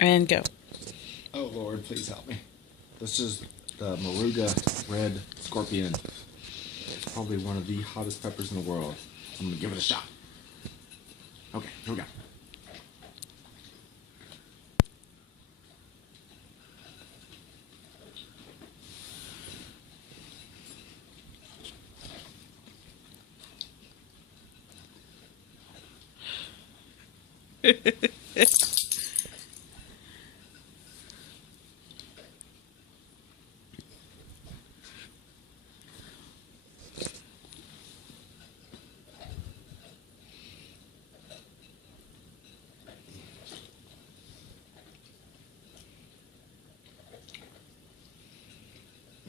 And go. Oh Lord, please help me. This is the Moruga Red Scorpion. It's probably one of the hottest peppers in the world. I'm gonna give it a shot. Okay, here we go.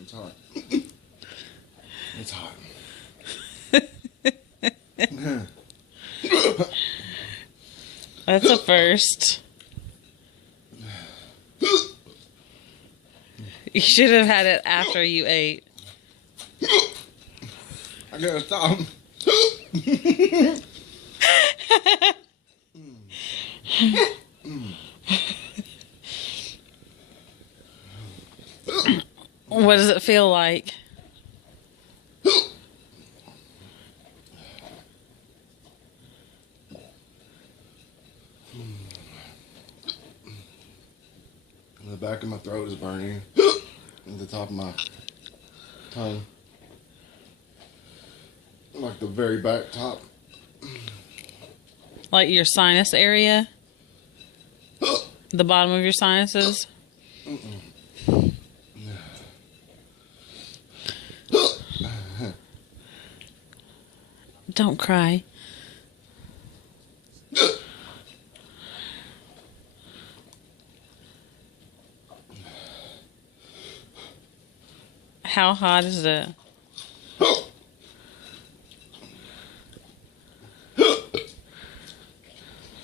It's hot. It's hot. That's a first. You should have had it after you ate. I gotta stop. What does it feel like? The back of my throat is burning. At the top of my tongue. Like the very back top. Like your sinus area? The bottom of your sinuses? Don't cry. How hot is it? Oh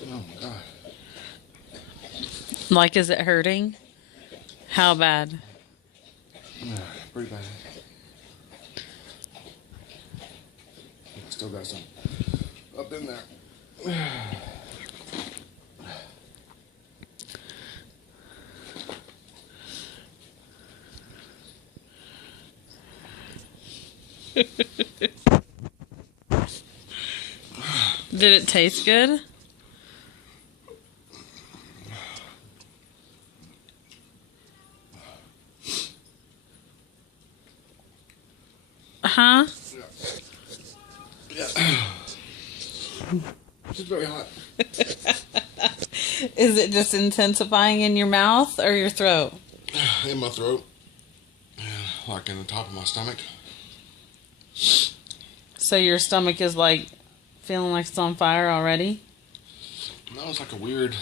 my God. Like, is it hurting? How bad? Pretty bad. I still got some up in there. Did it taste good? Huh? Yeah. It's very hot. Is it just intensifying in your mouth or your throat? In my throat. Yeah, like in the top of my stomach. So your stomach is like feeling like it's on fire already? No, it's like a weird...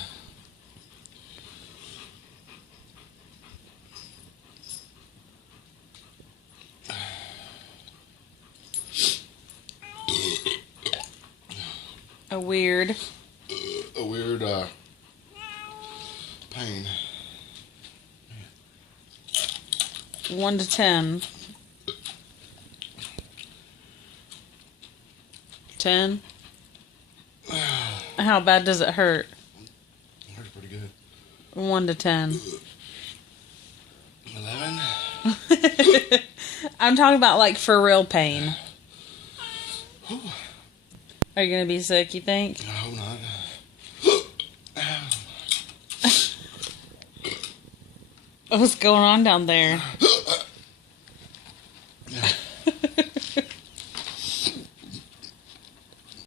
A weird pain. 1 to 10. 10? How bad does it hurt? It hurts pretty good. 1 to 10. 11? I'm talking about like for real pain. Are you going to be sick, you think? I hope not. What's going on down there?